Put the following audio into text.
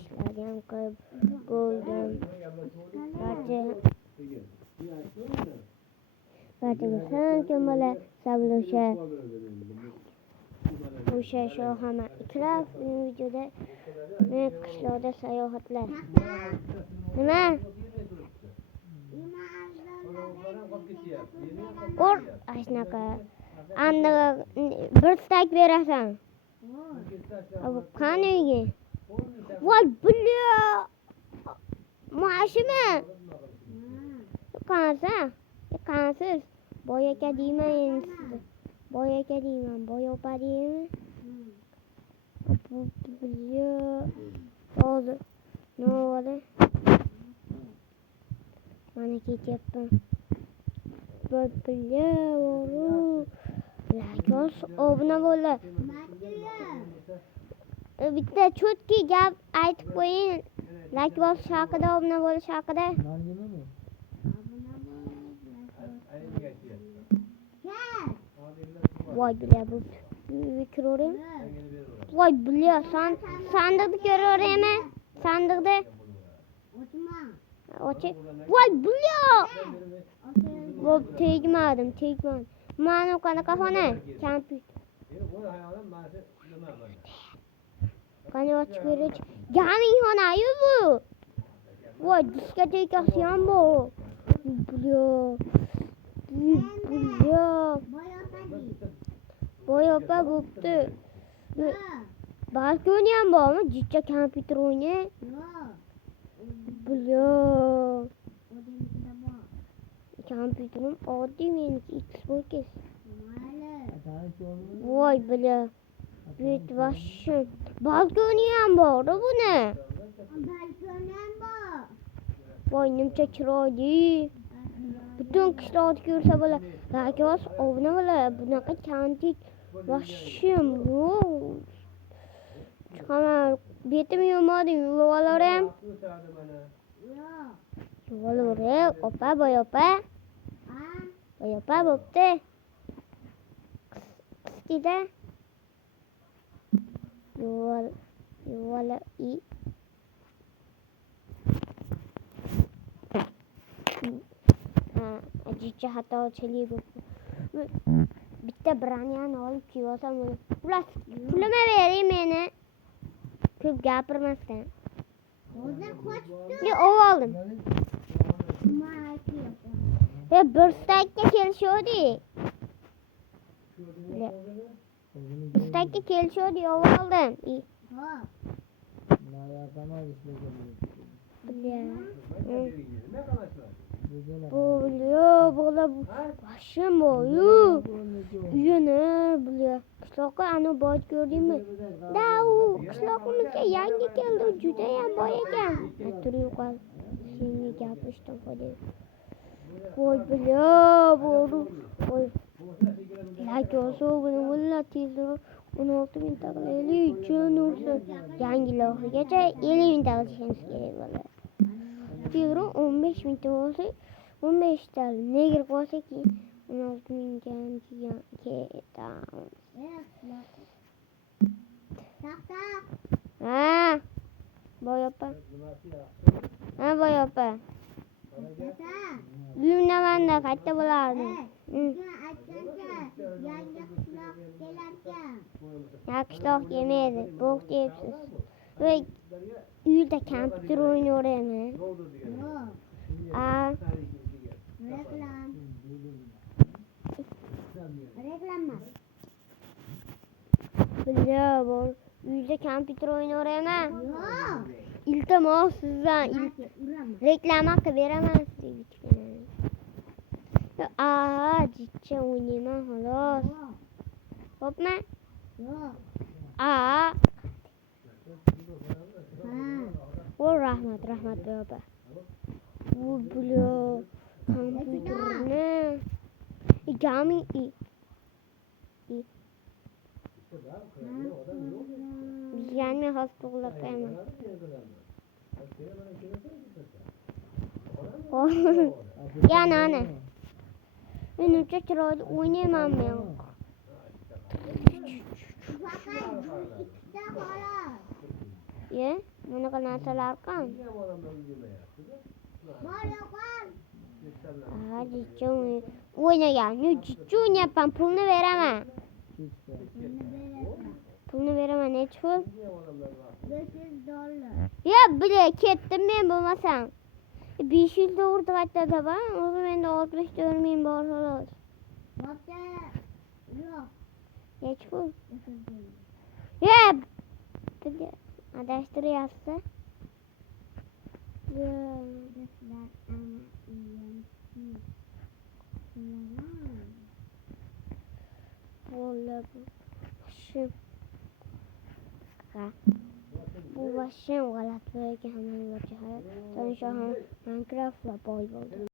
ishlarga ham qilib bo'ldim. Barchaga kim bola sablusha o'sha hamma ikraf videoda men qishloqda sayohatlar. Nima? Or ashnaqa andaga bir stak berasan. Abu qaniga? Voy bulyo. Mashina. Qansiz. Boyaka deyman endi sizni. Boyaka deyman, boyopa deyman. Bulyo. Hozir. Nima mana ketyapman. Bulyo. Lakos obuna bo'ldi. Bitta cho'tki gap aytib qo'ying. Lakos haqida, obuna bo'lish haqida. Voy bilya bu ko'raverem. Voy bilya sandiqni ko'raveraymi? Sandiqda. Oching. Voy bilya. Voy tegmadim. Mana qanaqa xona? Kompyuter. Qani ochib ko'rich. Gaming xona-yu bu. Voy diskotekasi ham bor. Bilya. Boyopa bo'pti. Balkoni ham bormi? Jicha kompyuter o'ynay. Bilya. Kompyuterim oddiy meniki Xbox. Voy bilya. Bet vashim. Balkoni ham bor buni. Balkoni ham bor. Voy nimcha chiroyli. Butun qishloqni ko'rsa bo'la. Lakos obuna bo'la. Bunaqa kantik vashim yo'q. Chiqaman. Betim yo'madim. Yuvalaram. Yuvalaram. Opa boyopa. Boyopa bo'pti. Qisqida. Yuvala i. Jicha hatto chili bo'pti. Bitta branyani olib kiyosam, ular pulima bering meni. Ko'p gapirmasdan. Hozir qochdim. Yo, oldim. Bir stakka kelishdik. Bir stakka kelishdik, oldim. Ha. Bulyo, bola başım boyu. Uyuni bulyo. Qishloqqa ana boy ko'rdingmi? Da u qishloqimizga yangi keldi, juda ham boy ekan. Turib qol. Senga gapirishdan foyda. Voy bulyo, bo'ru. Voy. Lakoso buni mulla tezroq 16 ming taqlaylik uchun ursin. Yangi loyihaga 50 ming taqlashimiz kerak bo'ladi. Tezroq 15 ming bo'lsa 15 tal negir qolsa-ki 16 mingga ketamiz. Ha. Boyopa. Uyimda qayta bo'lardi. Qishloq yemaydi, bo'q deyapsiz. Voy, uyda kompyuter o'ynayveraymi? Reklama. Bilya bor. Uyda kompyuter o'ynayveraymi? Yo'q. Iltimos sizdan reklama qilib beraman sizga. Jicha o'ynayman xolos. Xo'pmi? Yo'q. Voy rahmat boyopa. Bu bilyo kompyuterni gaming bizlarni hozir qo'yman. Yana ana. Men uncha chiroyli o'ynayman men. Ye? Bunaqa narsalar qan. Ha, jichcha o'ynagan. Jichcha o'ynayapman, pulni beraman. Pulni beraman, nechi pul? $500. Ya, bile, ketdim men bo'lmasam. 500 dollar qaytada ba, o'zim endi 64 ming bor xolos. Yo'q. Nechi pul? Ya, bile, adashtiryapti. Ya, Vallahi bu vashim g'alat bo'lgan hamma yo'lga. Tanisham Minecraft va boy bo'ldi.